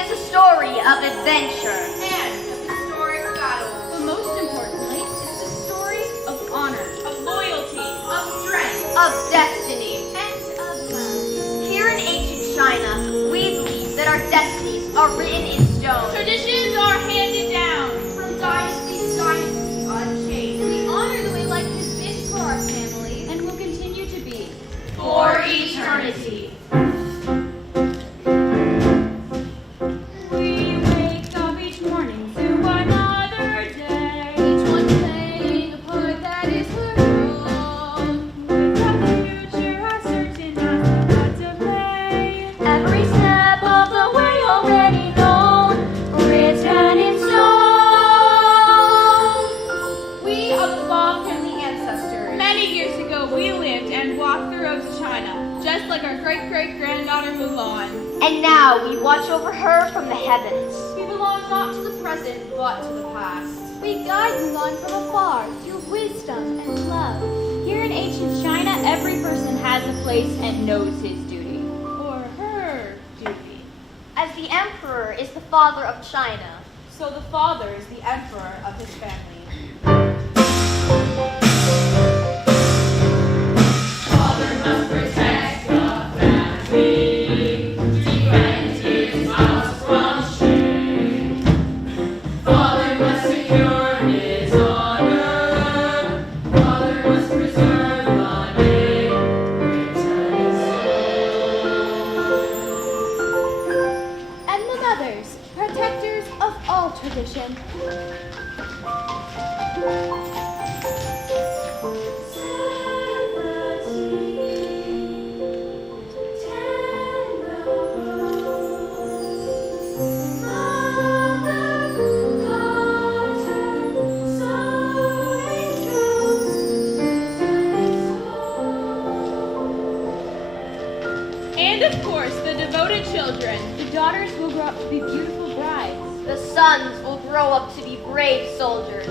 is a story of adventure and of historic battles. But most importantly, it's a story of honor, Of loyalty, of strength, of destiny. and of love. Here in ancient China, we believe that our destinies are written in stone. traditions are handed down from dynasty to dynasty unchanged. We honor the way life has been for our family and will continue to be. For eternity. We wake up each morning to another day. Each one playing a part that is her own. Without the future as certain as the gods of play. Every step of the way already known, written in stone. We of the Fa family ancestors. Many years ago, we lived and walked the roads of China, just like our great-great-granddaughter Mulan. And now we watch over her from the heavens. We belong not to the present, but to the past. We guide Mulan from afar through wisdom and love. Here in ancient China, every person has a place and knows his duty. Or her duty. As the emperor is the father of China, So the father is the emperor of his family. Father must protect the family, defend his house from shame. Father must secure his honor. Father must preserve the name. And the mothers, protectors of all tradition. And of course, the devoted children. The daughters will grow up to be beautiful brides. the sons will grow up to be brave soldiers.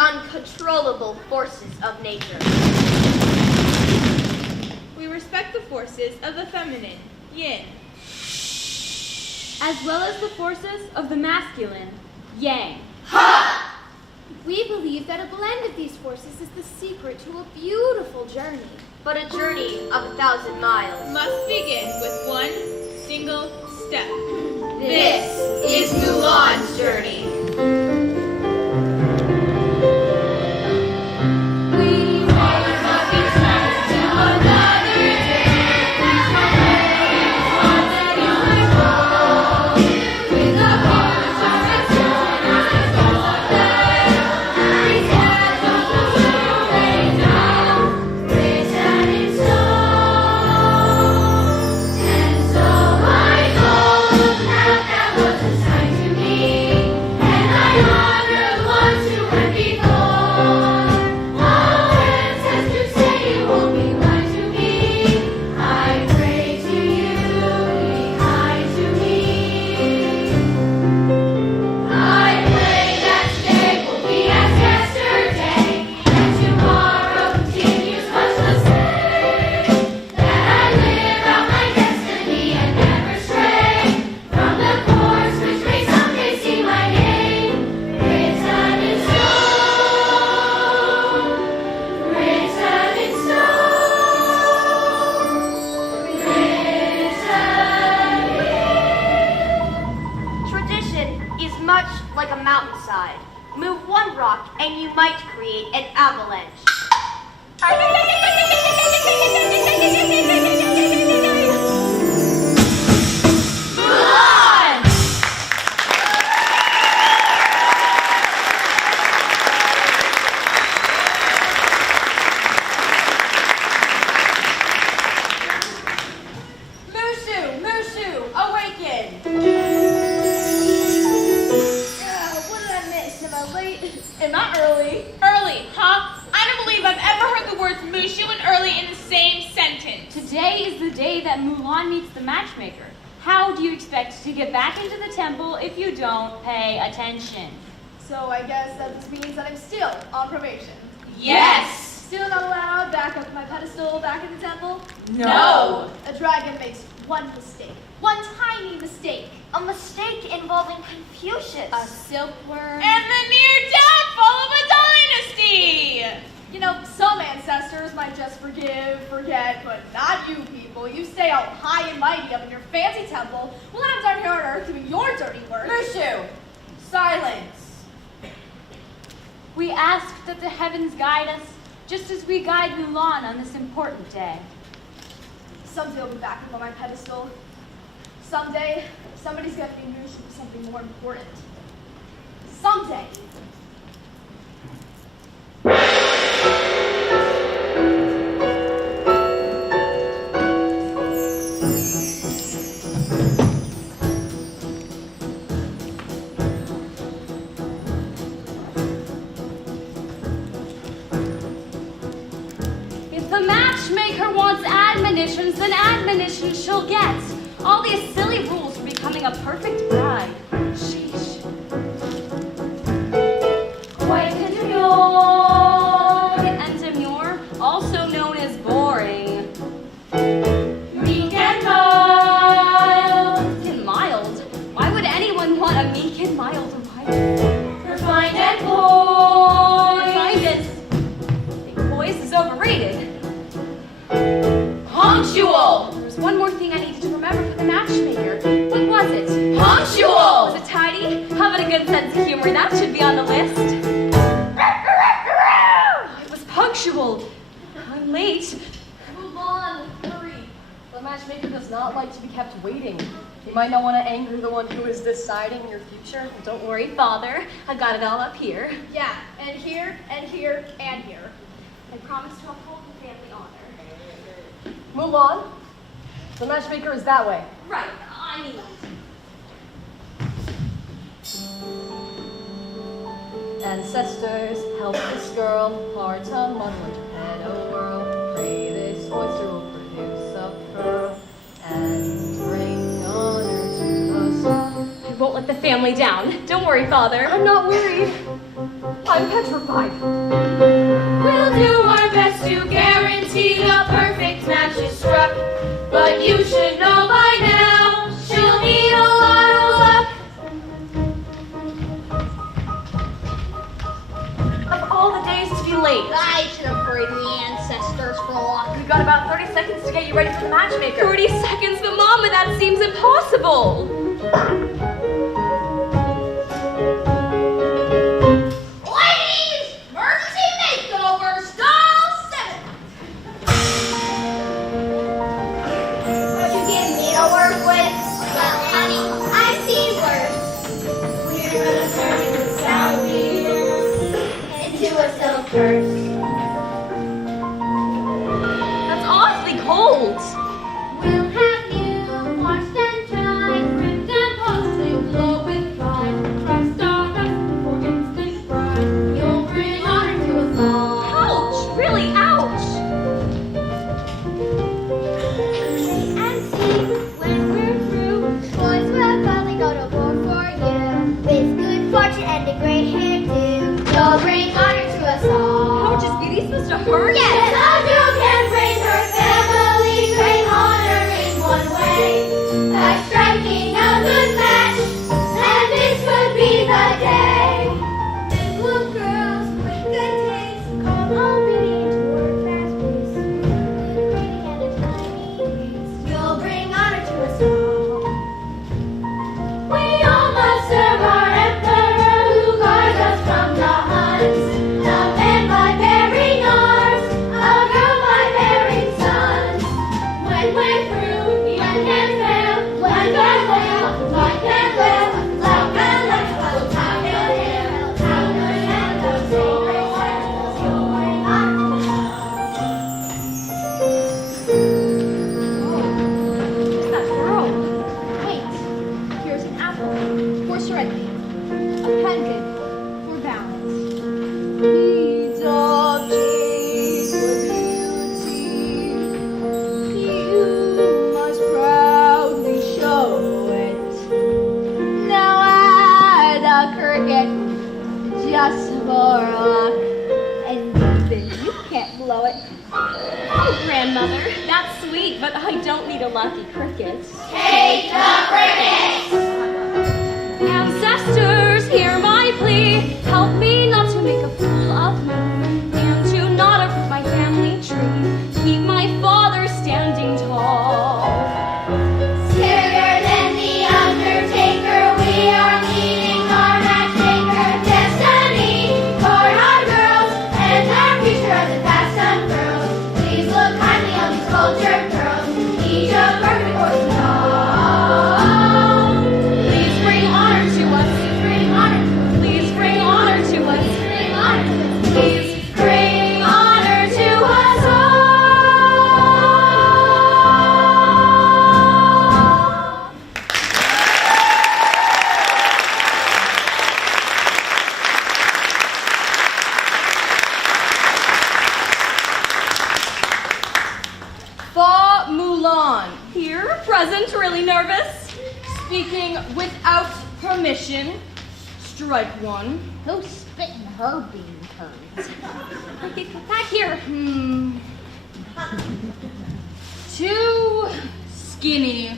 Uncontrollable forces of nature. We respect the forces of the feminine, yin, as well as the forces of the masculine, yang. We believe that a blend of these forces is the secret to a beautiful journey. But a journey of 1,000 miles must begin with one single step. This is Mulan's journey. Time is much like a mountainside. Move one rock and you might create an avalanche. Mulan! Mushu, awaken! What did I miss? Am I late? Am I early? Early, huh? I don't believe I've ever heard the words Mushu and early in the same sentence. Today is the day that Mulan meets the matchmaker. How do you expect to get back into the temple if you don't pay attention? So I guess that just means that I'm still on probation. Yes! Still not allowed back up my pedestal back in the temple? No! A dragon makes one mistake. One tiny mistake. A mistake involving Confucius. A silkworm. And the near downfall of a dynasty! You know, some ancestors might just forget, but not you people. You stay all high and mighty up in your fancy temple while I'm down here on earth doing your dirty work. Mushu, silence. We ask that the heavens guide us, just as we guide Mulan on this important day. Someday I'll be back up on my pedestal. Someday, somebody's gonna be moved for something more important. Someday. If the matchmaker wants admonitions, then admonitions she'll get. All these silly rules for becoming a perfect bride. Sheesh. Quite demure. And demure, also known as boring. Meek and mild. And mild? Why would anyone want a meek and mild wife? Refined and poised. Refined and... I think poised is overrated. Punctual! There's one more thing I needed to remember for the matchmaker. What was it? Punctual! Was it tidy? How about a good sense of humor? That should be on the list. It was punctual. I'm late. Mulan, hurry. The matchmaker does not like to be kept waiting. You might not want to anger the one who is deciding your future. Don't worry, Father. I've got it all up here. Yeah, and here, and here, and here. I promise to uphold the family honor. Mulan, the matchmaker is that way. Right, I mean... Ancestors, help this girl. Heart on one with head a whirl. Pray this oyster will produce a pearl and bring honor to us. I won't let the family down. Don't worry, Father. I'm not worried. I'm petrified. We'll do our best to guarantee the perfect match is struck. But you should know by now, she'll need a lot of luck. Of all the days to be late. I should have prayed the ancestors for luck. We've got about 30 seconds to get you ready for the matchmaker. 30 seconds, but Mama, that seems impossible. Ladies, emergency makeover, stall 7. What you giving me to work with? Well, honey, I've seen worse. We're gonna turn you down here into a silk purse. That's awfully cold. We'll have you washed and dried, ripped and polished, and glow with pride. Trust our best for instant pride. You'll bring honor to us all. Ouch, really, ouch. And see, when we're through, boys will probably go to war for you. With good fortune and a great hairdo, you'll bring honor to us all. How trendy. A pancake for balance. Needs of cheese for beauty, you must proudly show it. Now add a cricket just for luck, and then you can't blow it. Oh, grandmother, that's sweet, but I don't need a lucky cricket. Take the cricket! Ancestors, hear my plea. Help me not to make a fool of me, and to not uproot my family tree. Keep my father standing tall. Scarier than the Undertaker, we are leading our matchmaker destiny. For our girls and our future as it past unfurls. Please look kindly on these cultured pearls, each a perfect horse and all. Please bring honor to us. Bring honor to us. Please bring honor to us. Bring honor to us. Please bring honor to us all. Fa Mulan, Here, present, really nervous. speaking without permission. Strike one. Who's spitting her bean curds? Back here. Too skinny.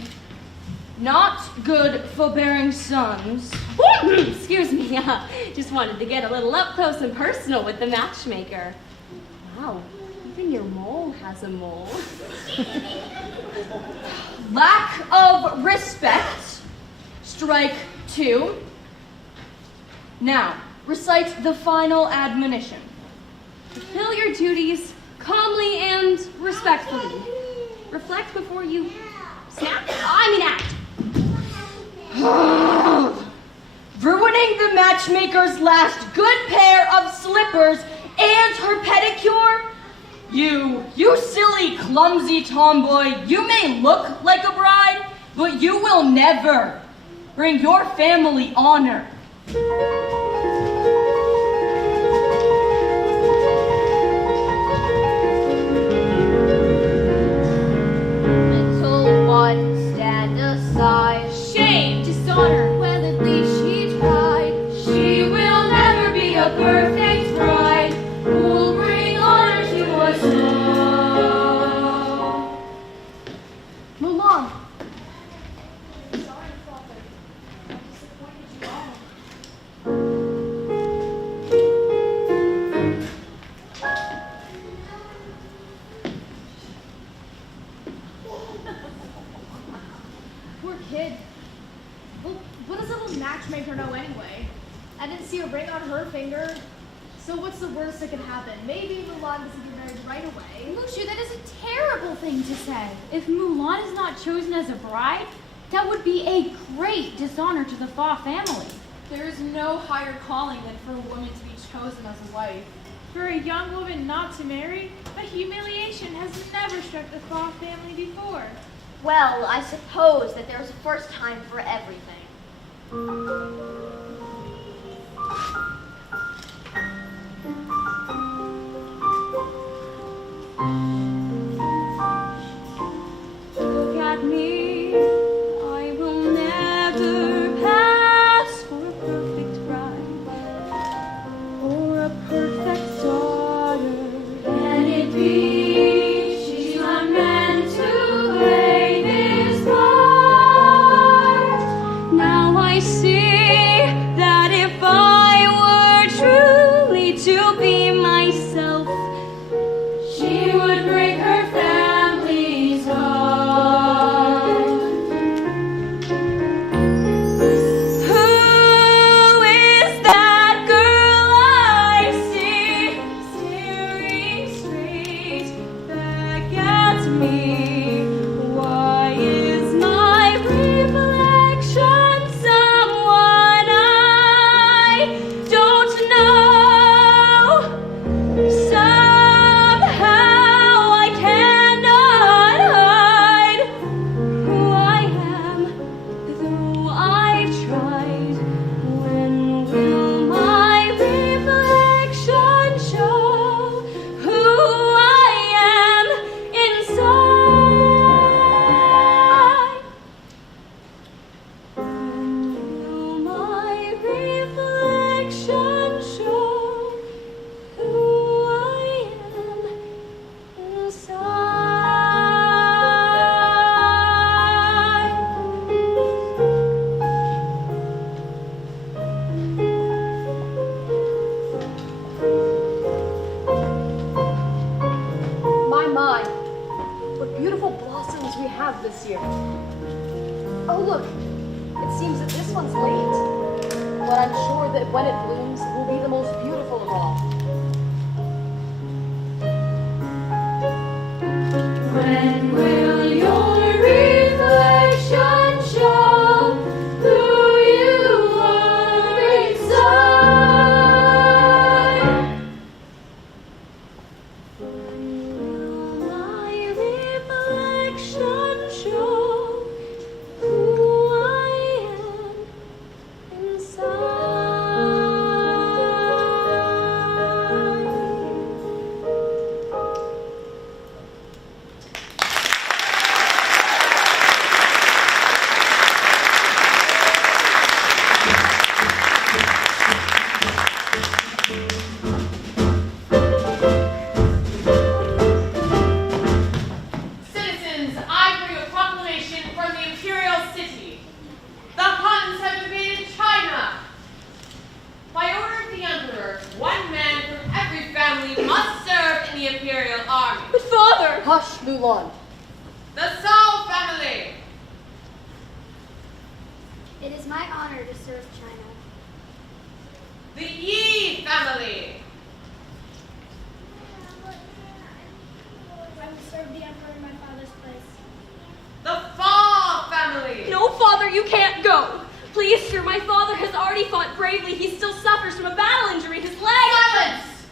Not good for bearing sons. Excuse me, just wanted to get a little up close and personal with the matchmaker. Wow, even your mole has a mole. Lack of respect. Strike two. Now, recite the final admonition. Fulfill your duties calmly and respectfully. Reflect before you snap. Act. Ruining the matchmaker's last good pair of slippers and her pedicure? You silly, clumsy tomboy, you may look like a bride, but you will never bring your family honor. Little one, stand aside. Shame, dishonor. Well, at least she tried. She will never be a perfect bride. Who'll bring honor to us all. Mulan. Poor kid. Well, what does a little matchmaker know anyway? I didn't see a ring on her finger. So what's the worst that could happen? Maybe Mulan doesn't get married right away. Lucia, that is a terrible thing to say. If Mulan is not chosen as a bride, that would be a great dishonor to the Fa family. There is no higher calling than for a woman to be chosen as a wife. For a young woman not to marry, a humiliation has never struck the Fa family before. Well, I suppose that there's a first time for everything. Look at me. I will never pass for a perfect bride or a perfect daughter. Can it be she's not meant to play this part? Now I see that when it blooms, it will be the most beautiful of all. When will your reflection show who you are inside? When will my reflection show who I am inside? Citizens, I bring a proclamation from the imperial city. The Huns have invaded China. By order of the emperor, one man from every family must serve in the imperial army. But father! Hush, Mulan. The Cao family. It is my honor to serve China. The Yi family. I will serve the emperor in my father's place. The Fa family. No, father, you can't go. Please, sir, my father has already fought bravely. He still suffers from a battle injury. His leg. Silence!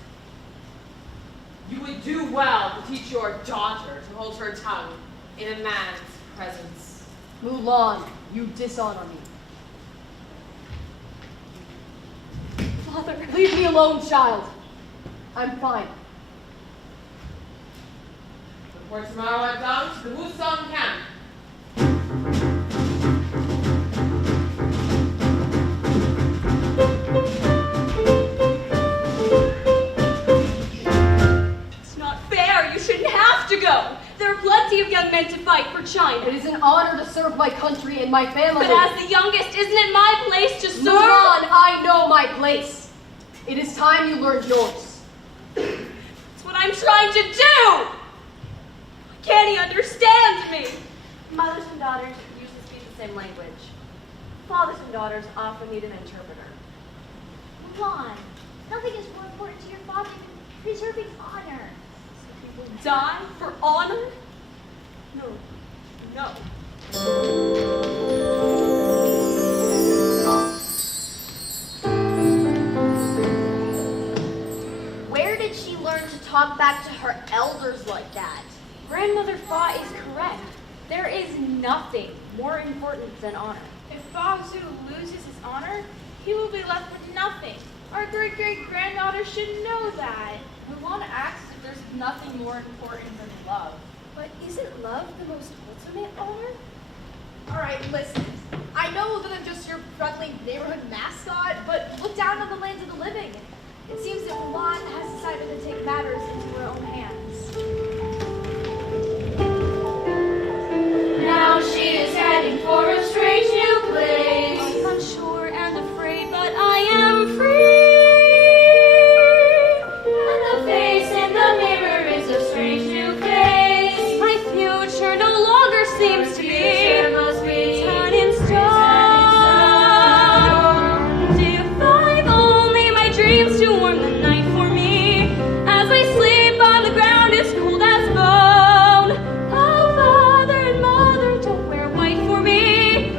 You would do well to teach your daughter to hold her tongue in a man's presence. Mulan, you dishonor me. Father. Leave me alone, child. I'm fine. Before tomorrow I'm down to the Wusong camp. It's not fair. You shouldn't have to go. There are plenty of young men to fight for China. It is an honor to serve my country and my family. But as the youngest, isn't it my place to serve? Mulan, I know my place. It is time you learned yours. That's what I'm trying to do. Can't he understand me? Mothers and daughters usually speak the same language. Fathers and daughters often need an interpreter. Mulan, nothing is more important to your father than preserving honor. Some people die for honor? No. No. Where did she learn to talk back to her elders like that? Grandmother Fa is correct. There is nothing more important than honor. If Fa Zhu loses his honor, he will be left with nothing. Our great-great-granddaughter should know that. Mulan asks if there's nothing more important than love. But isn't love the most ultimate honor? All right, listen. I know that I'm just your friendly neighborhood mascot, but look down on the land of the living. It seems that Mulan has decided to take matters into her own hands. Now she is heading for a strange new place. I'm unsure and afraid, but I am free. And the face in the mirror is a strange new face. My future no longer seems to be turn in stone. If I've only my dreams to warm the night for me, as I sleep on the ground as cold as bone. Oh, father and mother, don't wear white for me.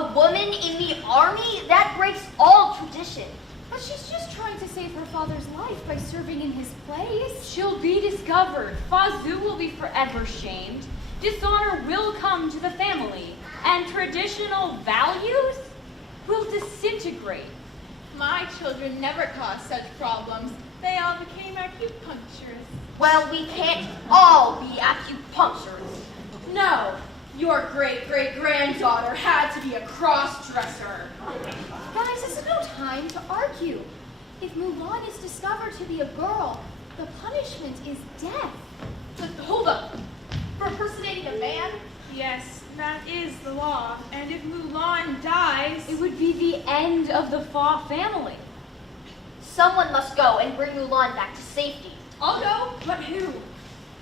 A woman in the army? That breaks all tradition. But she's just trying to save her father's life by serving in his place. She'll be discovered. Fazu will be forever shamed. Dishonor will come to the family. And traditional values will disintegrate. My children never caused such problems. They all became acupuncturists. Well, we can't all be acupuncturists. No, your great-great-granddaughter had to be a cross-dresser. Guys, this is no time to argue. If Mulan is discovered to be a girl, the punishment is death. But hold up. For impersonating a man? Yes, that is the law. And if Mulan dies, It would be the end of the Fa family. Someone must go and bring Mulan back to safety. I'll go, but who?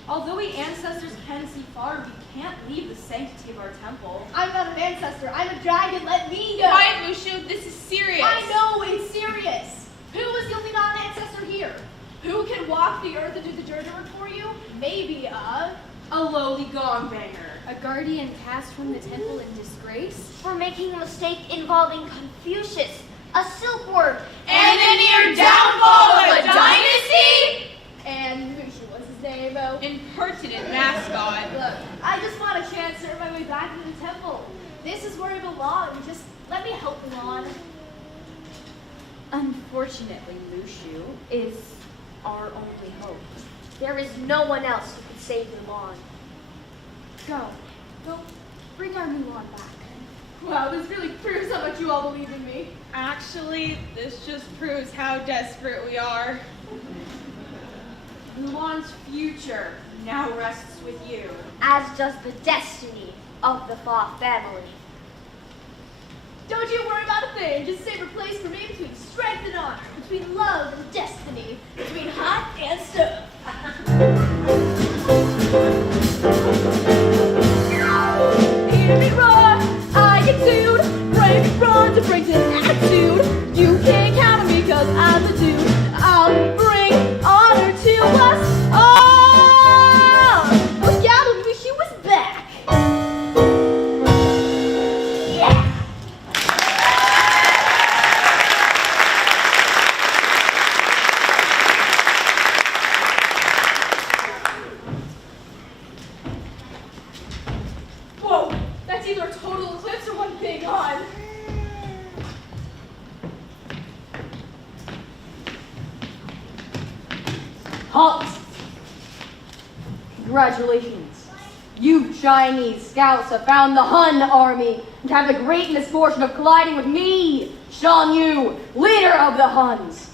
Although we ancestors can see far, we can't leave the sanctity of our temple. I'm not an ancestor. I'm a dragon. Let me go. Quiet, Mushu, this is serious. I know it's serious. Who is the only non-ancestor here? Who can walk the earth and do the dirty work for you? Maybe a lowly gong banger. A guardian cast from the temple in disgrace? For making a mistake involving Confucius, a silkworm, And the near downfall of a dynasty? And Mushu was his name, oh. Impertinent mascot. Look, I just want a chance to earn my way back to the temple. This is where I belong. Just let me help Mulan. Unfortunately, Mushu is our only hope. there is no one else who can save Mulan. Go, bring our Mulan back. Wow, this really proves how much you all believe in me. Actually, this just proves how desperate we are. Mulan's future now rests with you. As does the destiny of the Fa family. Don't you worry about a thing. Just save a place for me between strength and honor, between love and destiny, between hot and stuff. Hear me roar, I get sued. Break me run to bring an attitude. You can't count on me cause I'm the dude. I'll bring honor to us all. Look out, I wish she was back. Yeah. Whoa, that's either a total eclipse or one big on. Halt! Congratulations. You Chinese scouts have found the Hun army and have the great misfortune of colliding with me, Shan Yu, leader of the Huns.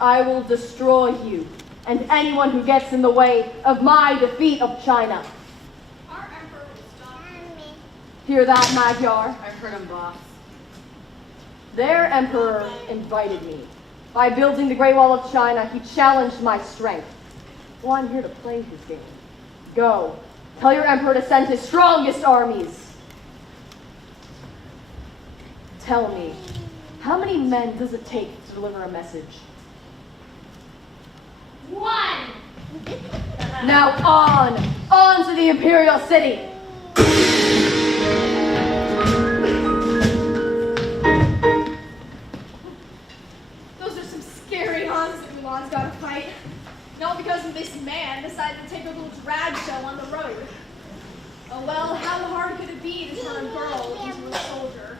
I will destroy you and anyone who gets in the way of my defeat of China. Our emperor will stop. Hear that, Magyar? I've heard him, boss. Their emperor invited me. By building the Great Wall of China, he challenged my strength. Well, I'm here to play his game. Go. Tell your emperor to send his strongest armies. Tell me, how many men does it take to deliver a message? 1. Now on to the Imperial City. Those are some scary Huns that Mulan's got to fight. Not because of this man decided to take a little drag show on the road. Oh well, how hard could it be to turn a girl into a soldier?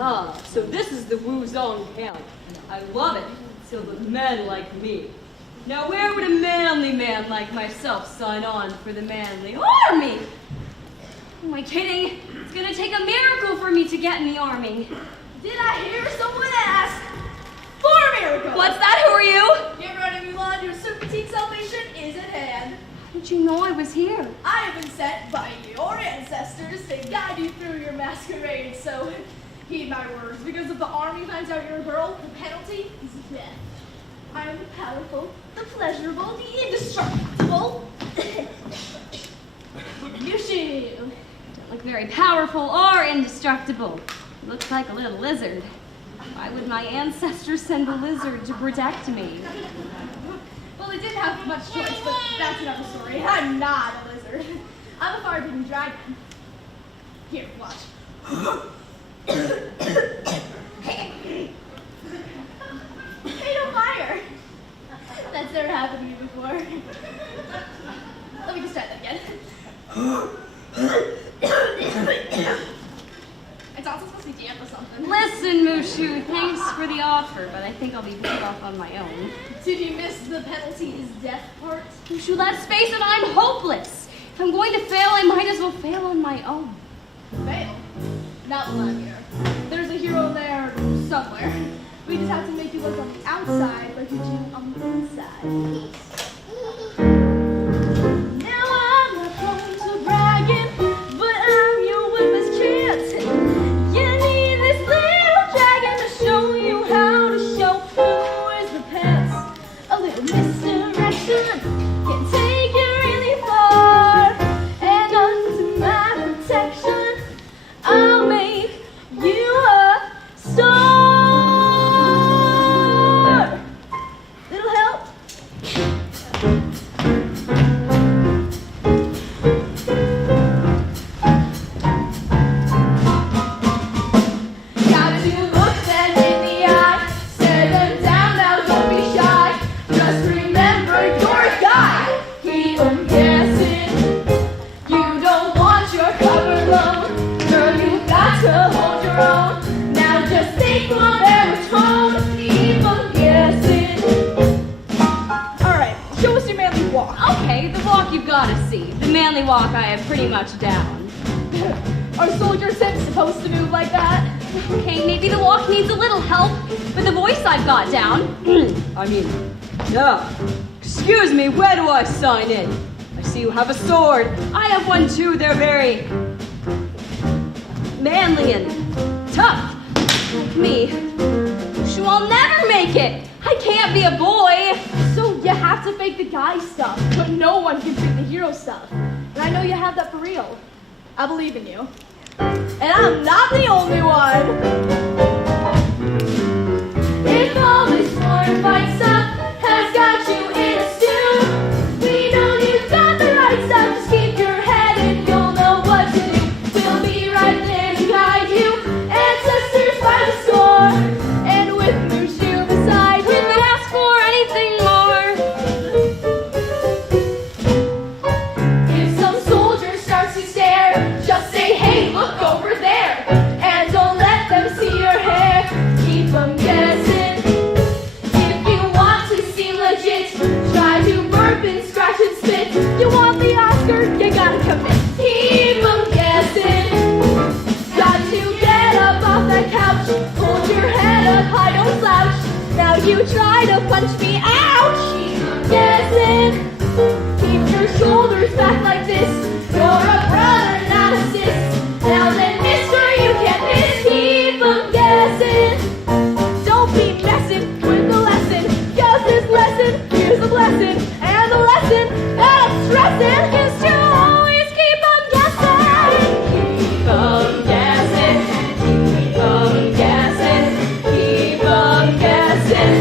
Ah, so this is the Wuzong camp. I love it. So the men like me. Now where would a manly man like myself sign on for the manly army? Am I kidding? It's gonna take a miracle for me to get in the army. Did I hear someone ask for miracles? What's that? Who are you? Get ready, Mulan. Your serpentine salvation is at hand. How did you know I was here? I have been sent by your ancestors to guide you through your masquerade, so heed my words. Because if the army finds out you're a girl, the penalty is death. I am the powerful, the pleasurable, the indestructible Mushu. Don't look very powerful or indestructible. Looks like a little lizard. Why would my ancestors send the lizard to protect me? Well, they didn't have much choice, but that's another story. I'm not a lizard. I'm a fire-breathing dragon. Here, watch. Hey, no fire! That's never happened to me before. Let me just try that again. It's also supposed to be damp or something. Listen, Mushu, thanks for the offer, but I think I'll be paid off on my own. Did you miss the penalty is death part? Mushu, let's face it, I'm hopeless. If I'm going to fail, I might as well fail on my own. Fail? Not while I'm here. There's a hero there somewhere. We just have to make you look on the outside like you do on the inside. Now I'm not prone to bragging, but I'm your witness chance. You need this little dragon to show you how to show who wears the pants. A little misdirection can take you really far, and under my protection, I'll make you a star. Little help? Got to look them in the eye, stare them down, now don't be shy. Just remember you're a guy, keep 'em guessing. You don't want your cover alone, girl, you've got to hold your own. Now just think on their tone, keep 'em guessing. Alright, show us your manly walk. Okay, the walk you've got to see. The manly walk I have pretty much down. Are soldiers supposed to move like that? Okay, maybe the walk needs a little help, but the voice I've got down. Excuse me, where do I sign in? I see you have a sword. I have one too, they're very manly and tough. Like me. Shoo, I'll never make it. I can't be a boy. So you have to fake the guy stuff, but no one can fake the hero stuff. And I know you have that for real. I believe in you. And I'm not the only one. If all this foreign fight stuff has got you in a stew, we know you've got the right stuff. Just keep your head and you'll know what to do. We'll be right there to guide you. Ancestors by the score. And with Mushu beside you, We could ask for anything more. if some soldier starts to stare, just say, hey, look over there. And don't let them see your hair. Keep them guessing. If you want to seem legit, try to burp and scratch and spit. You want the Oscar, you gotta commit. Keep them guessing. Got to get up off that couch. Hold your head up high, don't slouch. Now you try to punch me out. Keep them guessing. Keep your shoulders back like this. You're a brother, not a sis. Now then, mister, you can't miss. Keep 'em guessing. Don't be messing with the lesson. 'Cause this lesson, here's a blessing. And the lesson that I'm stressing is to always keep 'em guessing. Keep 'em guessing. Keep 'em guessing. Keep 'em guessing.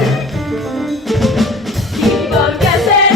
Keep 'em guessing.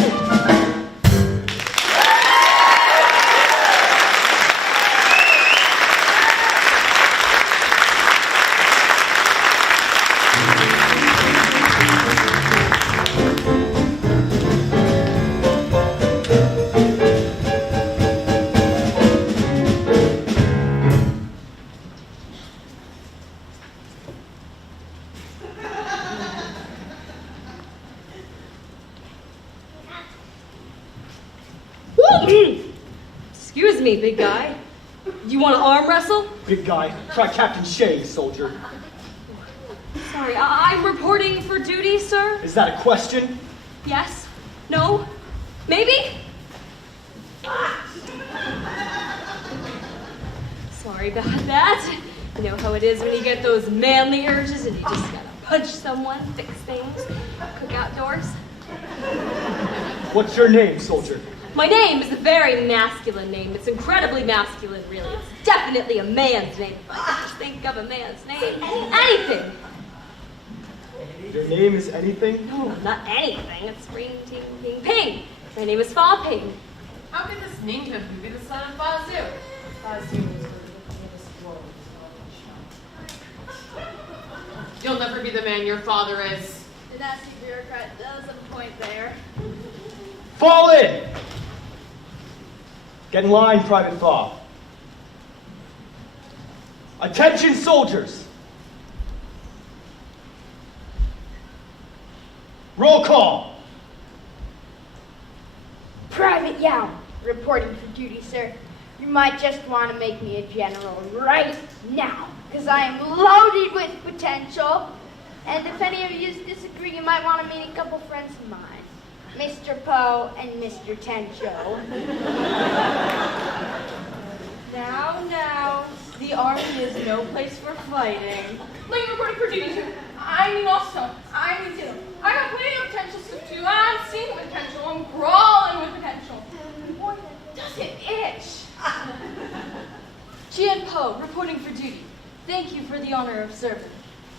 Excuse me, big guy. You want to arm wrestle? Big guy, try Captain Shea, soldier. Sorry, I'm reporting for duty, sir. Is that a question? Yes? No? Maybe? Sorry about that. You know how it is when you get those manly urges and you just gotta punch someone, fix things, cook outdoors. What's your name, soldier? My name is a very masculine name. It's incredibly masculine, really. It's definitely a man's name. If I could just think of a man's name. Anything. Your name is anything? No, not anything. It's Ring Ting Ping Ping. My name is Fa Ping. How can this nincompoop be the son of Bazu? Bazu was You'll never be the man your father is. The nasty bureaucrat does have a point there. Fall in! Get in line, Private Fa. Attention, soldiers! Roll call! Private Yao, reporting for duty, sir. You might just want to make me a general right now, because I am loaded with potential. And if any of you disagree, you might want to meet a couple friends of mine, Mr. Poe and Mr. Tencho. Now, the army is no place for fighting. Like reporting for duty, too. I mean too. I got plenty of potential stuff too. I'm seeing with potential. I'm crawling with potential. Boy, does it itch. Jian Po, reporting for duty. Thank you for the honor of serving.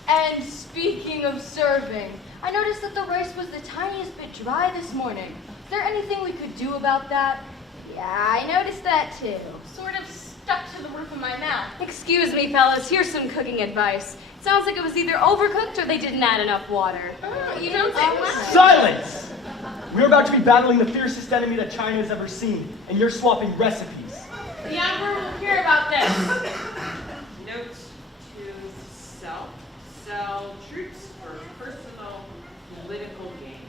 And speaking of serving, I noticed that the rice was the tiniest bit dry this morning. Is there anything we could do about that? Yeah, I noticed that too. Sort of stuck to the roof of my mouth. Excuse me, fellas. Here's some cooking advice. Sounds like it was either overcooked or they didn't add enough water. You don't say much. Silence! We're about to be battling the fiercest enemy that China has ever seen, and you're swapping recipes. The Emperor will hear about this. Note to self. Sell troops for personal political gain.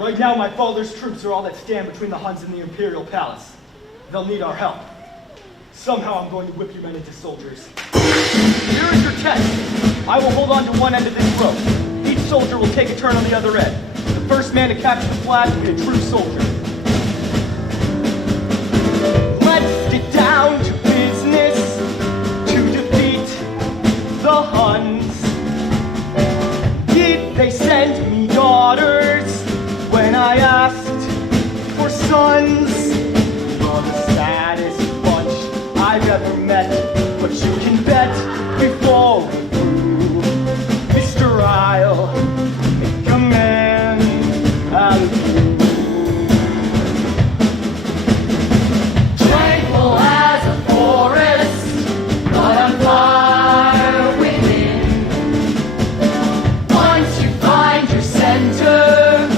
Right now, my father's troops are all that stand between the Huns and the Imperial Palace. They'll need our help. Somehow I'm going to whip you men into soldiers. Here is your test. I will hold on to one end of this rope. Each soldier will take a turn on the other end. The first man to capture the flag will be a true soldier. Let's get down to business to defeat the Huns. Did they send me daughters when I asked for sons? You're the saddest bunch I've ever met, but you can bet before we do, Mr. I'll make a man out of you. Tranquil as a forest, but on fire within. Once you find your center,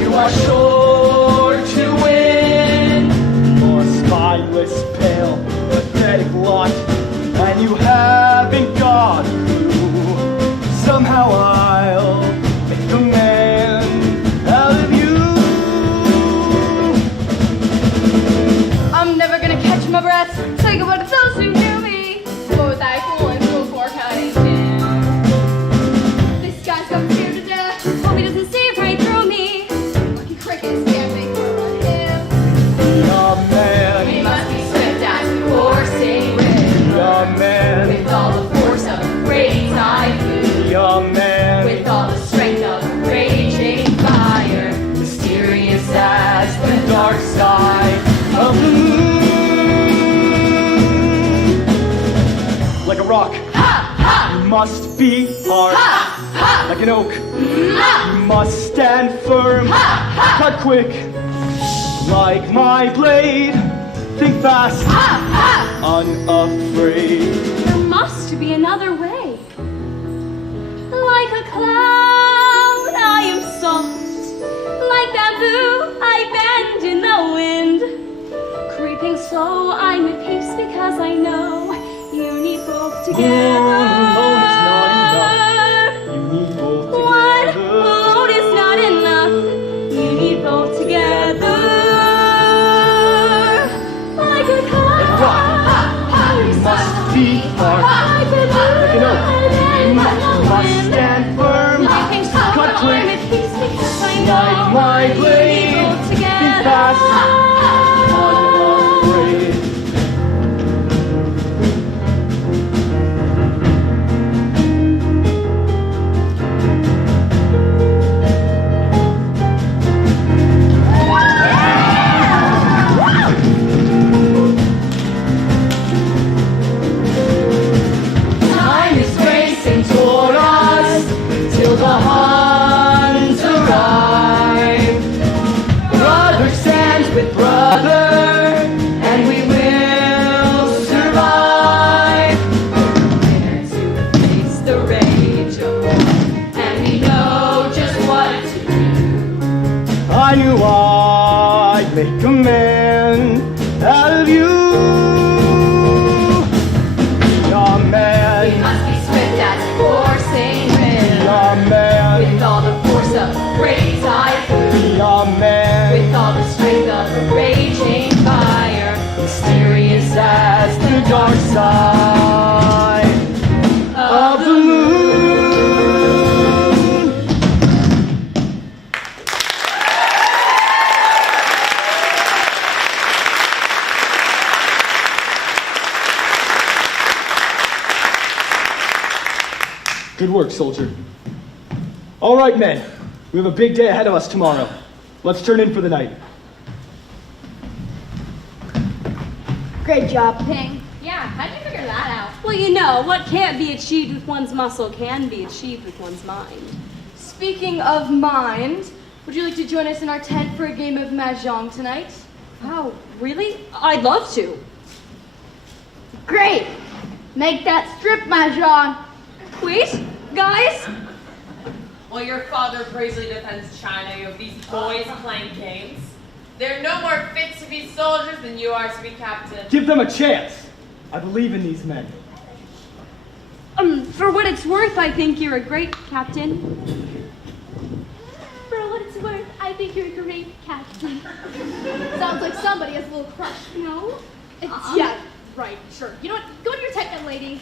you are sure to win. You're a spineless, pale, pathetic lot, and you haven't got a clue. Somehow I'll make a man out of you. I'm never gonna catch my breath. Say goodbye to those who knew me. Both I fool and fool for cutting down. This guy's got fear to death. Hope he doesn't see right through me. Lucky crickets can't make war on him. Be a man, We must be swift as coursing with be a man, with all the force of a great typhoon. be a man. With all the strength of a raging fire, mysterious as the dark side of the moon. Like a rock, you must be hard. Like an oak, you must stand firm. Cut quick, like my blade. Think fast, unafraid. There must be another way. Like a cloud, I am soft. Like bamboo, I bend in the wind. Creeping slow, I'm at peace because I know you need both together. Alone is not enough. You need both One together. alone is not enough. You need both together. Like a cloud, You must be hard. like a Like an oak, you must wind. stand firm. Creeping slow, Cut I'm quick, at peace because I like know my you blade. need both Think together. fast, unafraid. make a man out of you. You're a man. We must be swift as coursing river. You're a man. With all the force of great typhoon. You're a man. With all the strength of a raging fire. Mysterious as the dark side of the moon. Good work, soldier. All right, men. We have a big day ahead of us tomorrow. Let's turn in for the night. Great job, Ping. Yeah, how'd you figure that out? Well, you know, what can't be achieved with one's muscle can be achieved with one's mind. Speaking of mind, would you like to join us in our tent for a game of mahjong tonight? Oh, really? I'd love to. Great! Make that strip mahjong. Wait, guys? While your father bravely defends China, you have these boys playing games. They're no more fit to be soldiers than you are to be captain. Give them a chance. I believe in these men. For what it's worth, I think you're a great captain. For what it's worth, I think you're a great captain. Sounds like somebody has a little crush. No? Yeah, right, sure. You know what? Go to your tent then, lady.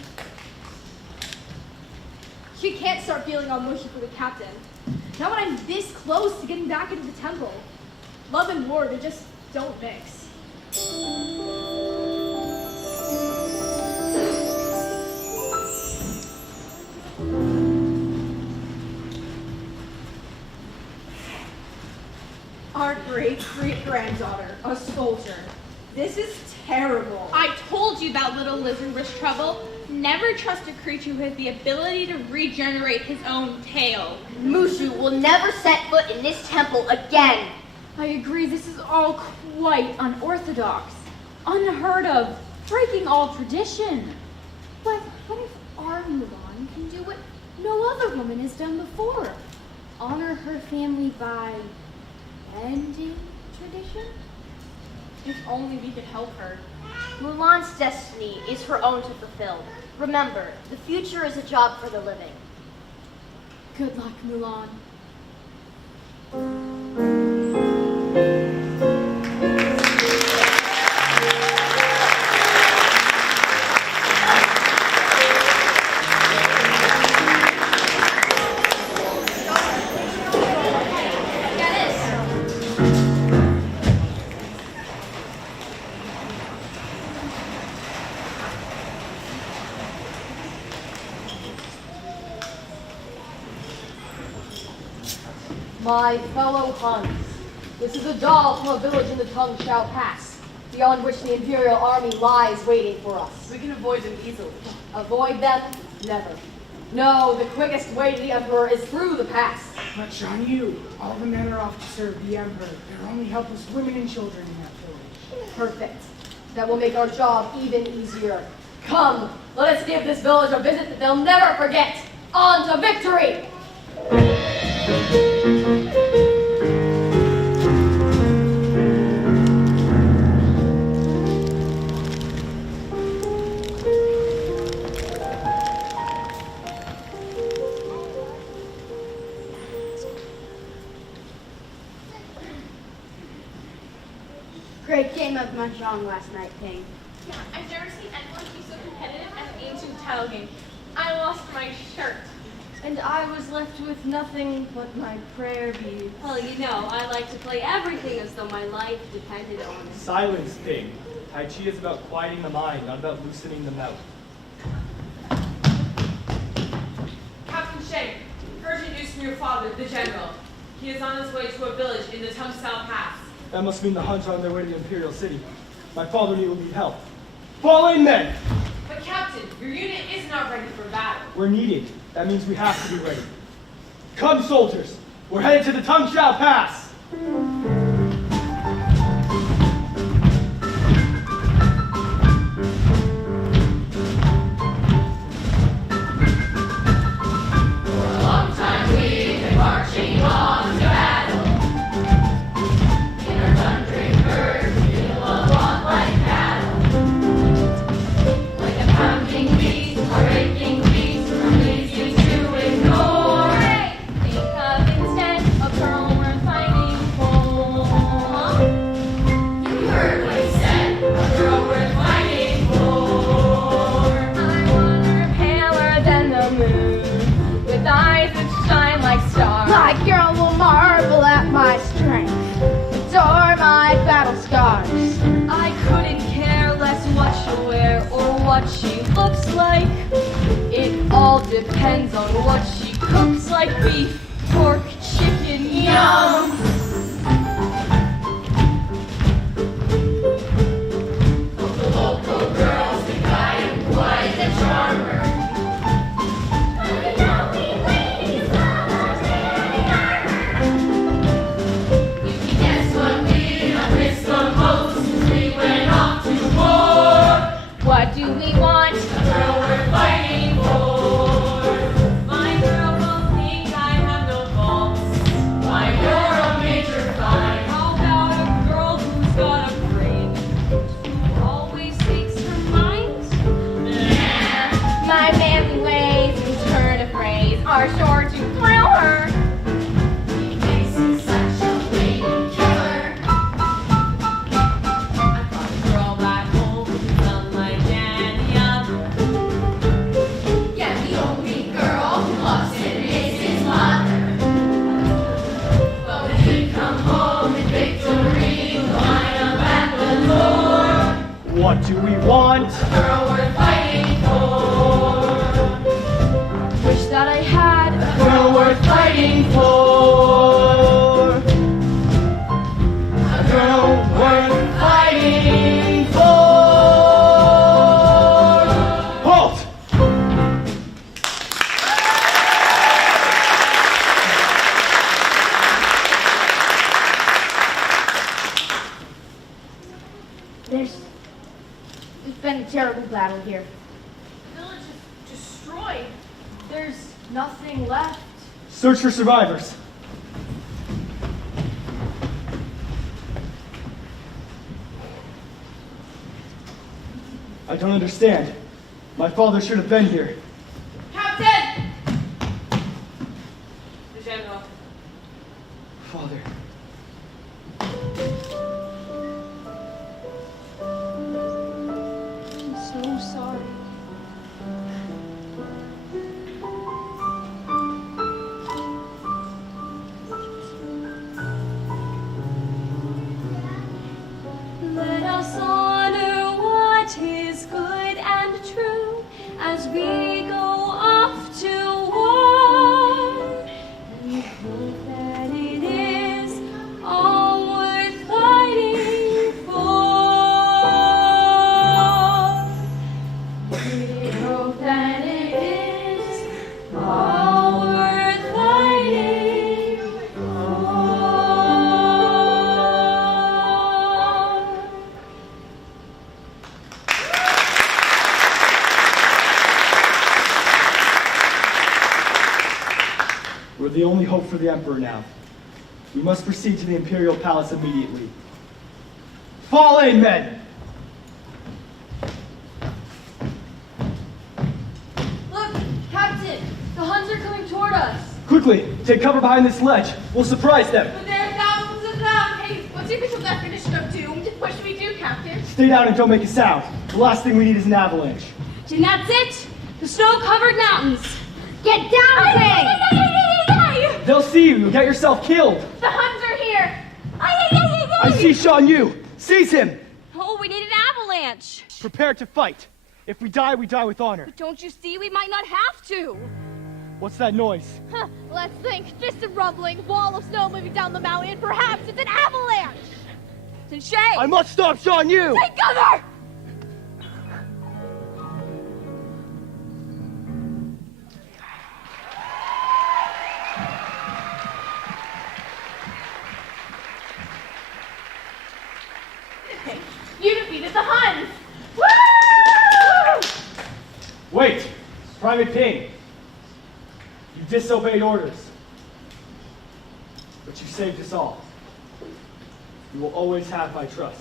She can't start feeling all mushy for the captain. Not when I'm this close to getting back into the temple. Love and war, they just don't mix. Our great-great-granddaughter, a soldier. This is terrible. I told you that little lizard was trouble. Never trust a creature who has the ability to regenerate his own tail. Mushu will never set foot in this temple again. I agree, this is all quite unorthodox. Unheard of. Breaking all tradition. But what if our Mulan can do what no other woman has done before? Honor her family by ending tradition? If only we could help her. Mulan's destiny is her own to fulfill. Remember, the future is a job for the living. Good luck, Mulan. My fellow Huns, this is a doll from a village in the Tung Shao Pass, beyond which the Imperial Army lies waiting for us. We can avoid them easily. Avoid them? Never. No, the quickest way to the Emperor is through the pass. But Shan Yu, all the men are off to serve the Emperor. There are only helpless women and children in that village. Perfect. That will make our job even easier. Come, let us give this village a visit that they'll never forget. On to victory! Great game of mahjong last night, Ping. Yeah, I've never seen anyone be so competitive at an ancient title game. I lost my shirt. And I was left with nothing but my prayer beads. Well, you know, I like to play everything as though my life depended on it. Silence, Ping. Tai Chi is about quieting the mind, not about loosening the mouth. Captain Sheng, heard news from your father, the general. He is on his way to a village in the Tung Shao Pass. That must mean the Huns are on their way to the Imperial City. My father will need help. Fall in, men! But Captain, your unit is not ready for battle. We're needed. That means we have to be ready. Come, soldiers! We're headed to the Tung Shao Pass! Marching on to battle in our country. what she looks like. It all depends on what she cooks, like beef, pork, chicken, yum. Local girls think I am quite a charmer. What do we want? A girl we're fighting for. My girl will think I have no faults. Why, you're a major fight. How about a girl who's got a brain? Who always speaks her mind? My manly ways and turn of phrase are sure to thrill her. He thinks he's such a lady killer. I've got a girl back home who's unlike any other. Yeah, the only girl who loves him is his mother. But when he come home in victory, we'll line up at the door. What do we want? A girl we're fighting for. Wish that I had a Girl worth fighting for. A girl Worth fighting for. Halt! There's been a terrible battle here. The village is destroyed. There's nothing left. Search for survivors. I don't understand. My father should have been here. Captain! The general. Father. I'm so sorry. Let us honor what is good and true as we go off to war. And hope that it is all worth fighting for. We hope that it is all worth fighting for. We're the only hope for the Emperor now. We must proceed to the Imperial Palace immediately. Fall in, men! Look, Captain, the Huns are coming toward us. Quickly, take cover behind this ledge. We'll surprise them. But there are thousands of them. Hey, what's your official definition of doomed? What should we do, Captain? Stay down and don't make a sound. The last thing we need is an avalanche. And that's it. The snow-covered mountains. Get down, Zane! They'll see you. You'll get yourself killed. The Huns are here! I see Shan Yu. Seize him. Oh, we need an avalanche. Prepare to fight. If we die with honor. Don't you see? We might not have to. What's that noise? Huh, let's think. Just a rumbling wall of snow moving down the mountain. Perhaps it's an avalanche. Then Shay, I must stop Shan Yu. take cover. You defeated the Huns. Woo! Wait, Private Ping. You disobeyed orders. But you saved us all. You will always have my trust.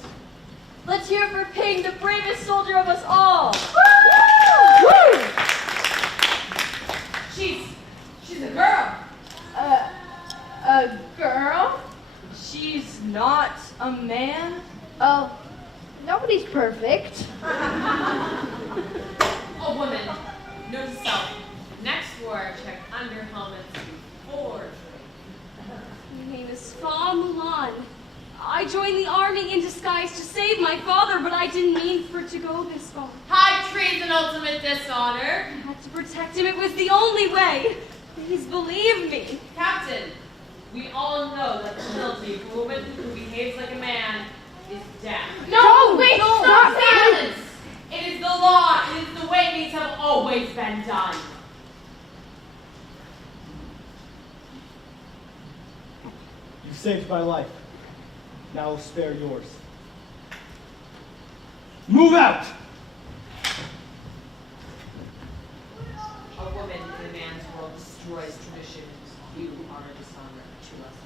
Let's hear for Ping, the bravest soldier of us all. She's a girl. A girl? She's not a man? Oh, nobody's perfect. A woman. Note to self. Next war, check under helmets before drink. My name is Mulan. I joined the army in disguise to save my father, but I didn't mean for it to go this far. High treason, ultimate dishonor. I had to protect him. It was the only way. Please believe me. Captain, we all know that the penalty for a woman who behaves like a man is death. No, wait, Stop stop silence! It is the law. It is the way things have always been done. You saved my life. Now I'll spare yours. Move out! A woman in a man's world destroys traditions. You are a dishonor to us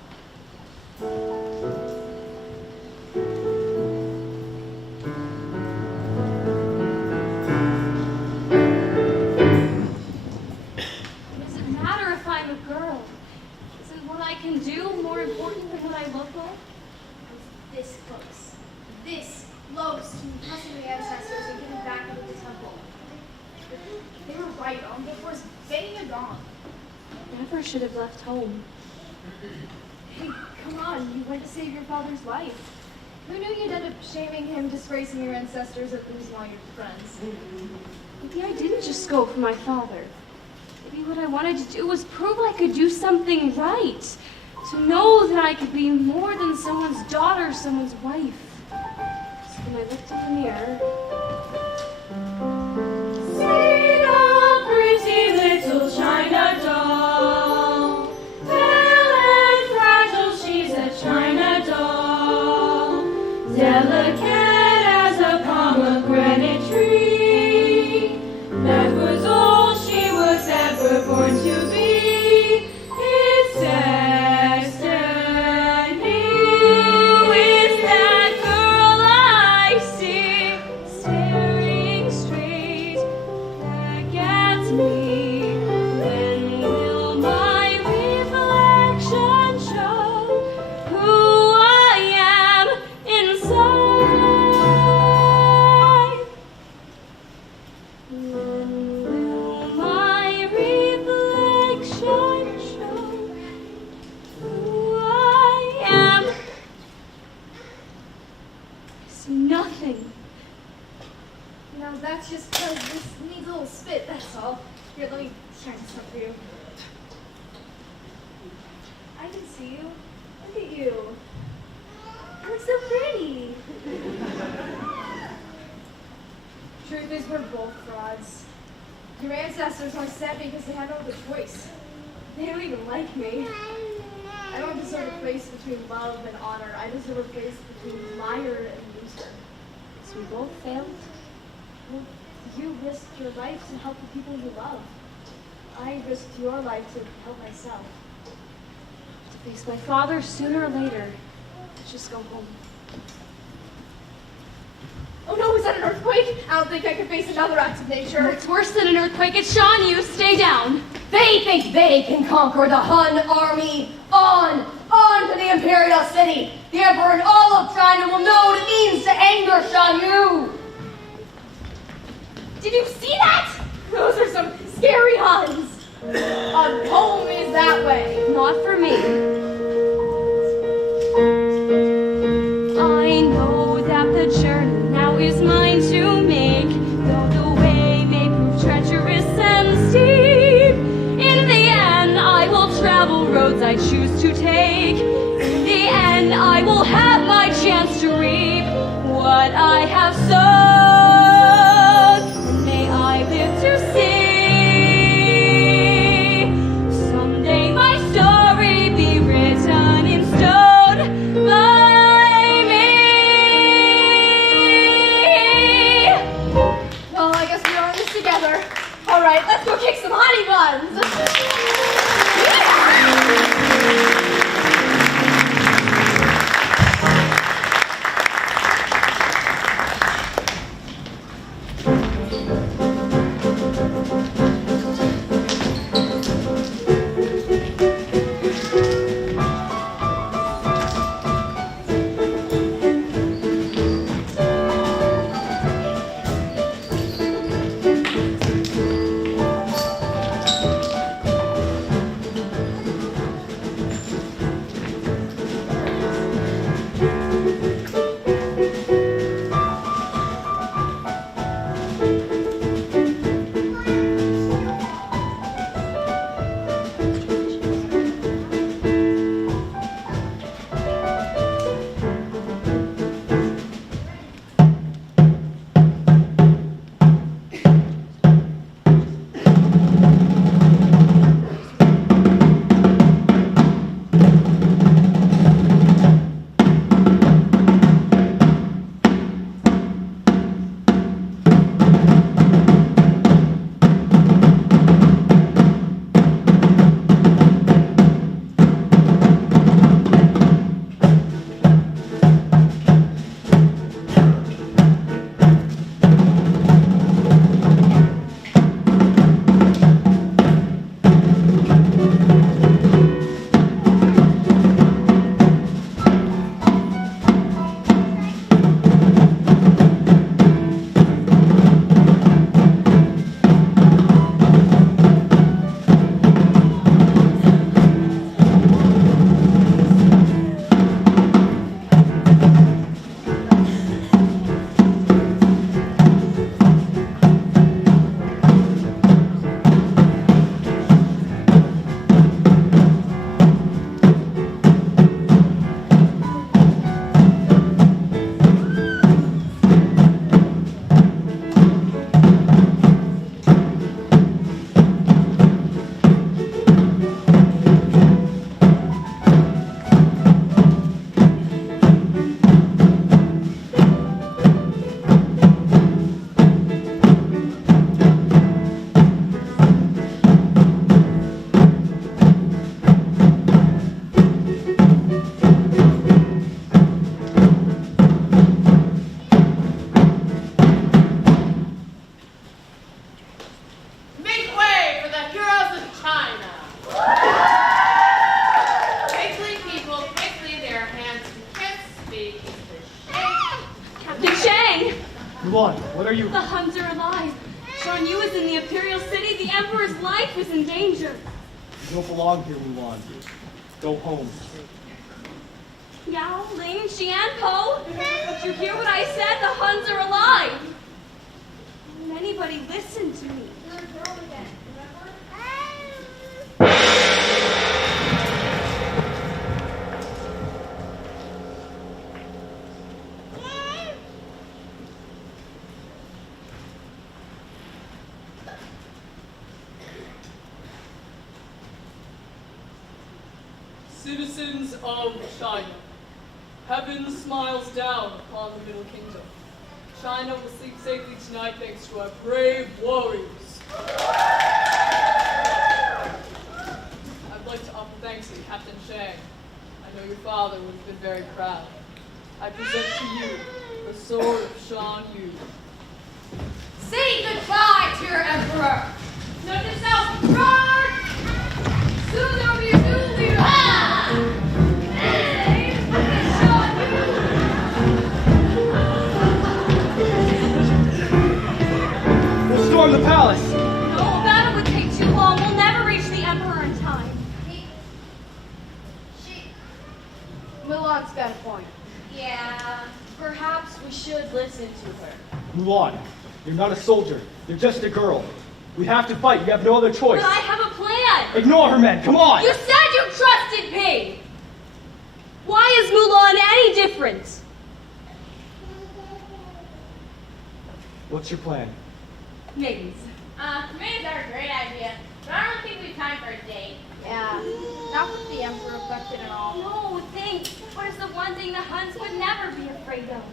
Does it matter if I'm a girl? Isn't what I can do more important than what I look like? This close to impressing the ancestors and getting back into the temple. They were right. It was getting a gong. Never should have left home. Hey, come on. You went to save your father's life. Who knew you'd end up shaming him, disgracing your ancestors, and losing all your friends? Maybe I didn't just go for my father. Maybe what I wanted to do was prove I could do something right. To know that I could be more than someone's daughter, someone's wife. So when I looked in the mirror, see the pretty little China doll. Pale and fragile, she's a China doll. Delicate as a pomegranate tree. That was all she was ever born to be. It's destiny. It's that girl I see, staring straight back at me. When will my reflection show who I am inside? When will my reflection show who I am? I see nothing. Now that's just because this needs a little spit, that's all. Here, let me shine this up for you. I can see you. Look at you. You look so pretty. Truth is, we're both frauds. Your ancestors are sad because they had no other choice. They don't even like me. I don't deserve a place between love and honor. I deserve a place between liar and loser. So we both failed. Well, you risked your life to help the people you love. I risked your life to help myself. To face my father sooner or later. Let's just go home. Oh no, is that an earthquake? I don't think I can face another act of nature. It's worse than an earthquake. It's Shan Yu. Stay down. They think they can conquer the Hun army. On to the Imperial City. The Emperor and all of China will know what it means to anger Shan Yu. Did you see that? Those are some scary Huns. Home is that way. Not for me. I know that the journey now is mine to make, though the way may prove treacherous and steep. In the end, I will travel roads I choose to take. In the end, I will have my chance to reap what I have sown. And may I live to see someday my story be written in stone by me. Mulan, what are you? The Huns are alive. Shan Yu is in the Imperial City. The Emperor's life is in danger. You don't belong here, Mulan. Go home. Yao, Ling, Xianpo. Did you hear what I said? The Huns are alive. Won't anybody listen to me? You're a girl again, remember? Citizens of China, heaven smiles down upon the Middle Kingdom. China will sleep safely tonight thanks to our brave warriors. I'd like to offer thanks to Captain Shang. I know your father would have been very proud. I present to you the sword of Shan Yu. Say goodbye to your emperor! Note yourself, roar! We'll storm the palace. No, that would take too long. We'll never reach the Emperor in time. Mulan's got a point. Yeah, perhaps we should listen to her. Mulan, you're not a soldier. You're just a girl. We have to fight. You have no other choice. But I have a plan. Ignore her, men. Come on. You said you trusted me. Why is Mulan any different? What's your plan? Maidens. Maids are a great idea, but I don't think we have time for a date. Yeah, not with the Emperor affected at all. No, think. What is the one thing the Huns would never be afraid of?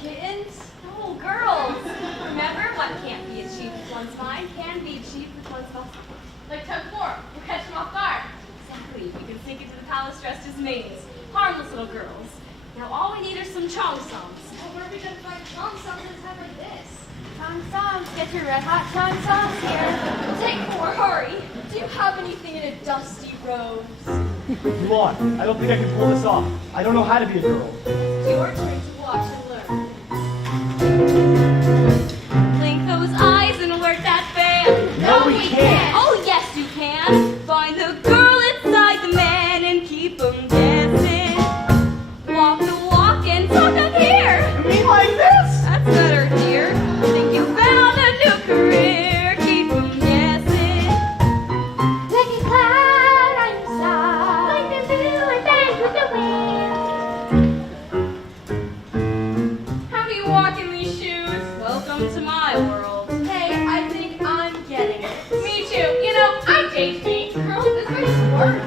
Kittens? No, girls. Remember, what can't be achieved with one's mind can be achieved with one's muscle. Like tug of war, we'll catch them off guard. Exactly. We can sneak into the palace dressed as maidens. Harmless little girls. Now all we need are some chong songs. Well, where are we gonna find Tom songs at a time like this? Chong songs. Get your red hot chong songs here. Take 4, hurry. Do you have anything in a dusty rose? Mulan, I don't think I can pull this off. I don't know how to be a girl. It's your turn to watch and learn. Blink those eyes and work that fan. No, we can't. Oh, yes, you can. Find the girl inside the man and keep them guessing. Walk the walk and talk up here. You mean like this? That's better here. Think you found a new career. Keep them guessing. Like a cloud on your side, like the blue and bang with the wind. How do you walk in these shoes? Welcome to my world. Hey, I think I'm getting it. Me too. You know, I date me. Girl, this makes work.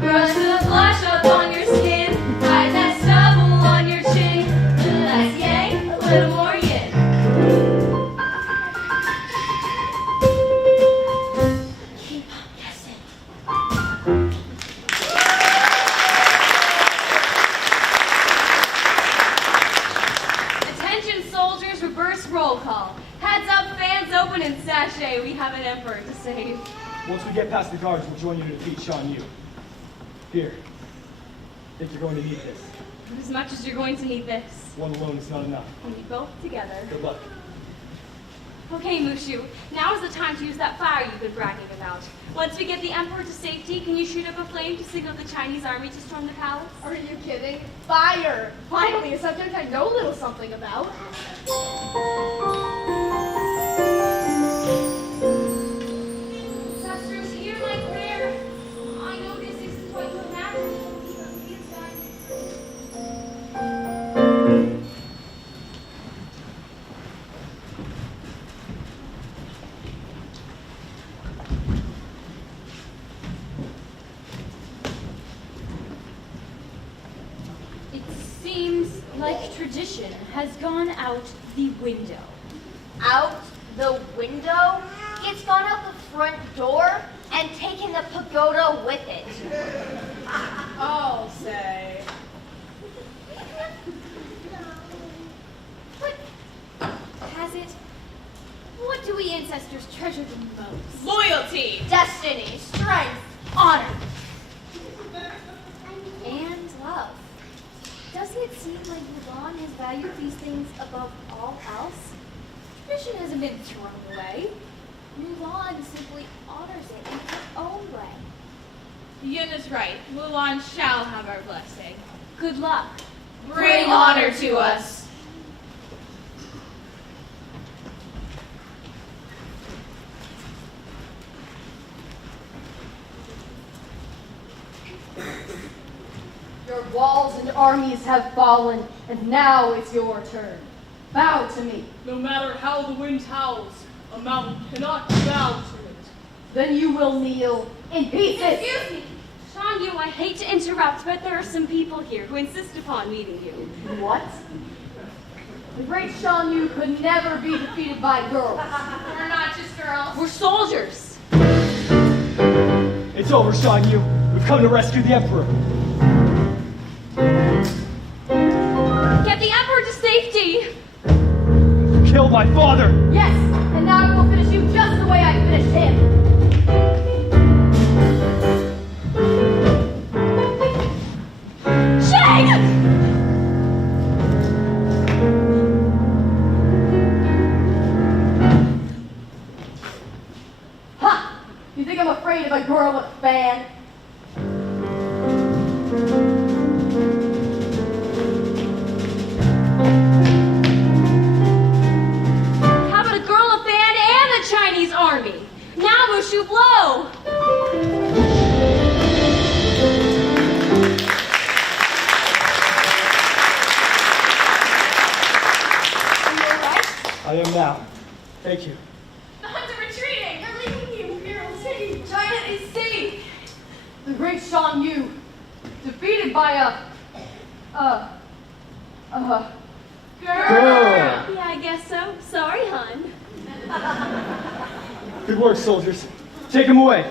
Brush the blush up on your skin. Hide that stubble on your chin. Little less yang, a little more yin. Keep on guessing. Attention soldiers, reverse roll call. Heads up, fans open and sachet. We have an emperor to save. Once we get past the guards, we'll join you to defeat Shan Yu. Here. Think you're going to need this. As much as you're going to need this. One alone is not enough. We need both together. Good luck. Okay, Mushu. Now is the time to use that fire you've been bragging about. Once we get the emperor to safety, can you shoot up a flame to signal the Chinese army to storm the palace? Are you kidding? Fire! Finally, a subject I know a little something about. Sisters, hear my prayer. I know this isn't what you imagined. It seems like tradition has gone out the window. Out the window? It's gone out the front door and taken the pagoda with it. I'll say. What has it? What do we ancestors treasure the most? Loyalty. Destiny, strength, honor. And love. Doesn't it it seem like Mulan has valued these things above all else? Tradition hasn't been thrown away. Mulan simply honors it in her own way. Yin is right. Mulan shall have our blessing. Good luck. Bring honor to us. Your walls and armies have fallen, and now it's your turn. Bow to me. No matter how the wind howls, a mountain cannot bow to it. Then you will kneel in pieces. Excuse me. Shan Yu, I hate to interrupt, but there are some people here who insist upon meeting you. What? The great Shan Yu could never be defeated by girls. We're not just girls. We're soldiers. It's over, Shan Yu. We've come to rescue the Emperor. Get the Emperor to safety. You killed my father. Yes, and now I will finish you just the way I finished him. Ha! You think I'm afraid of a girl with a fan? How about a girl, a band, and the Chinese army? Now Mushu blow! I am now. Thank you. The Huns are retreating. They're leaving the Imperial City. China is safe. The great Shan Yu, defeated by Girl! Girl. Yeah, I guess so. Sorry, hun. Good work, soldiers. Take him away.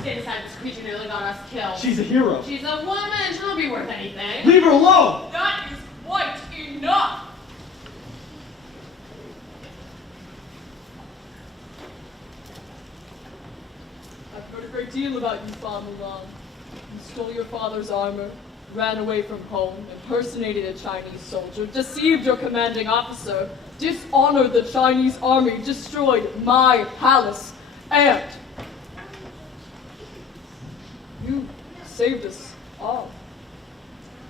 Stay aside, this creature nearly got us killed. She's a hero. She's a woman, she'll not be worth anything. Leave her alone. That is quite enough. I've heard a great deal about you, Fa Mulan. You stole your father's armor, ran away from home, impersonated a Chinese soldier, deceived your commanding officer, dishonored the Chinese army, destroyed my palace, and you saved us all.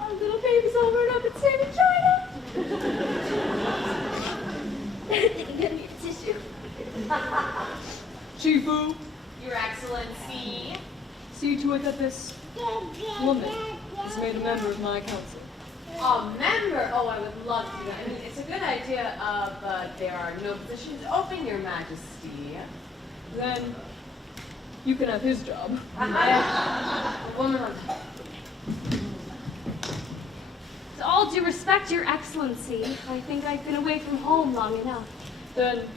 Our little baby's all grown up and saving China. Tissue. Chifu, Your Excellency. see to it that this woman is made a member of my council. A member? Oh, I would love to do that. I mean, it's a good idea, but there are no positions open, Your Majesty. Then you can have his job. A woman on top. With all due respect, Your Excellency, I think I've been away from home long enough. Then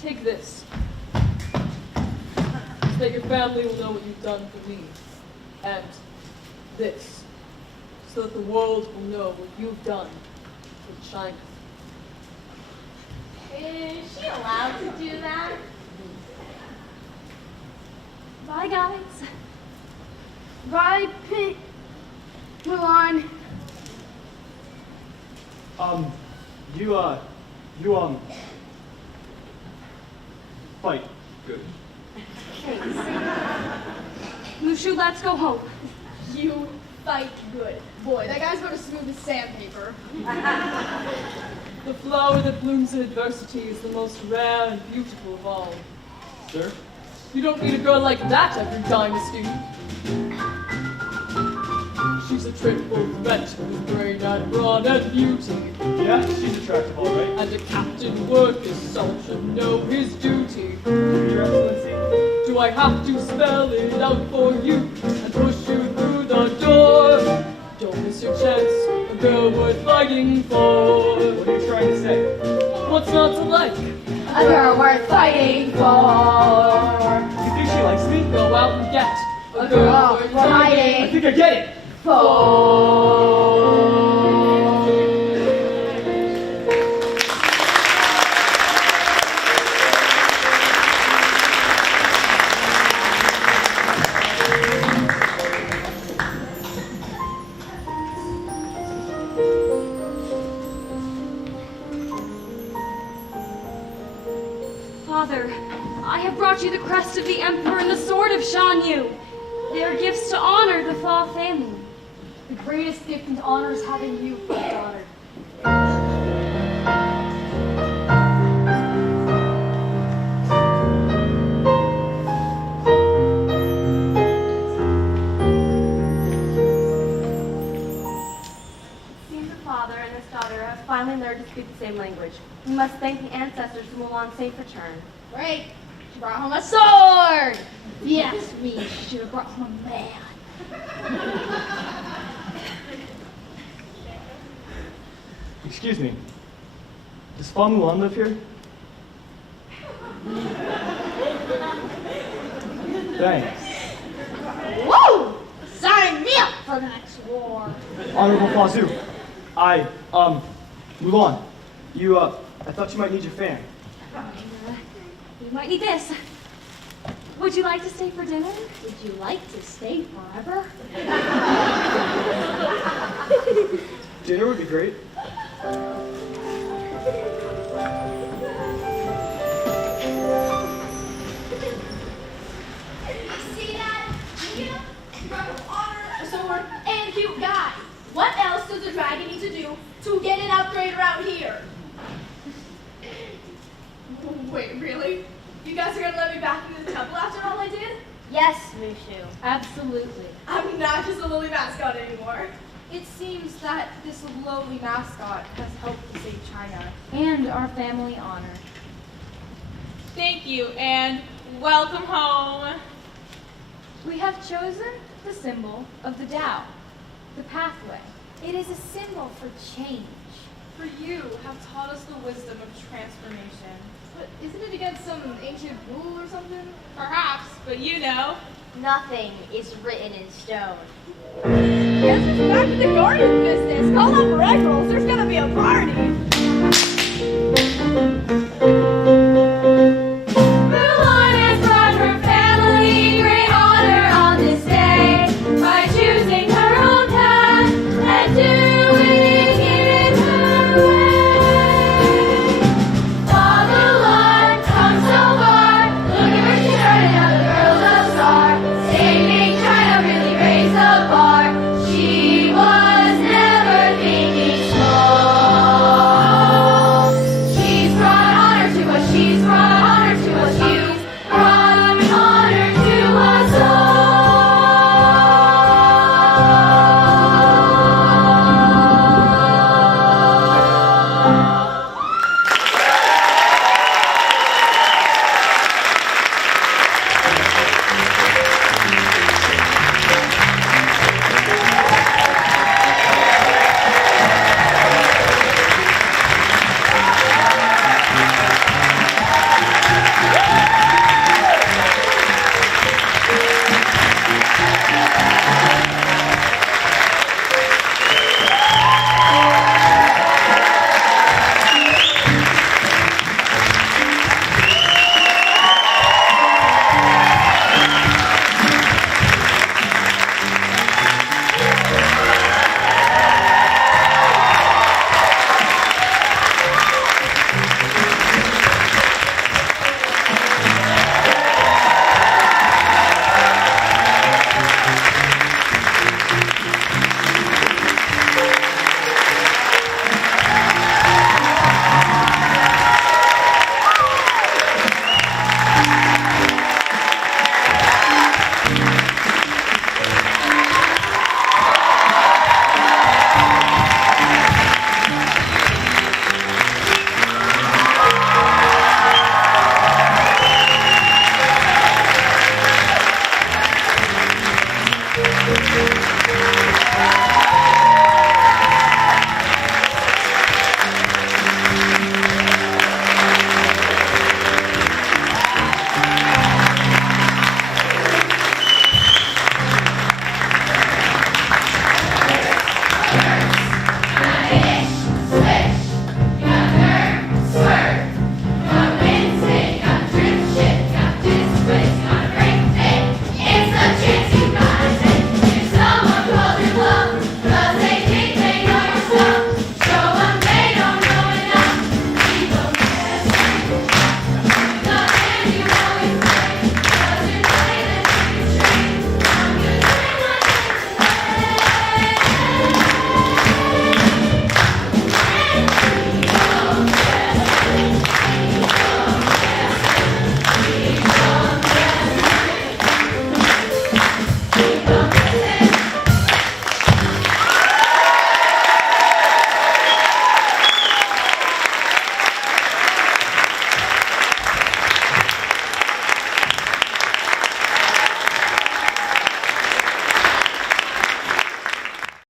take this, so that your family will know what you've done for me. And this, so that the world will know what you've done for China. Is she allowed to do that? Bye, guys. Bye, Mulan. Fight. Good. Mushu, let's go home. You fight good. Boy, that guy's about as smooth as sandpaper. The flower that blooms in adversity is the most rare and beautiful of all. Sir? You don't need a girl like that every dynasty. She's a triple threat with brain and brawn and beauty. Yeah, she's attractive, all right. And a captain working son should know his duty. Your Excellency. Do I have to spell it out for you and push you through the door? Don't miss your chance, a girl worth fighting for. What are you trying to say? What's not to like? A girl worth fighting for. You think she likes me? Go out and get A girl worth I fighting think I get it. for. emperor and the sword of Shan Yu. They are gifts to honor the Fa family. The greatest gift and honor is having you for a daughter. It seems the father and his daughter have finally learned to speak the same language. We must thank the ancestors of Mulan's safe return. Great. She brought home a sword. Yes, me. She should have brought home a man. Excuse me. Does Fa Mulan live here? Thanks. Woo! Sign me up for the next war. Honorable Fa Zhu. Mulan. I thought you might need your fan. You might need this. Would you like to stay for dinner? Would you like to stay forever? Dinner would be great. See that? You brought home honor, a sword, and a cute guy. What else does a dragon need to do to get an upgrade around here? Wait, really? You guys are gonna let me back into the temple after all I did? Yes, Mushu. Absolutely. I'm not just a lowly mascot anymore. It seems that this lowly mascot has helped to save China. And our family honor. Thank you, and welcome home. We have chosen the symbol of the Tao, the pathway. It is a symbol for change. For you have taught us the wisdom of transformation. But isn't it against some ancient rule or something? Perhaps, but you know. Nothing is written in stone. Guess it's back to the garden business. Call up Red Rolls. There's gonna be a party.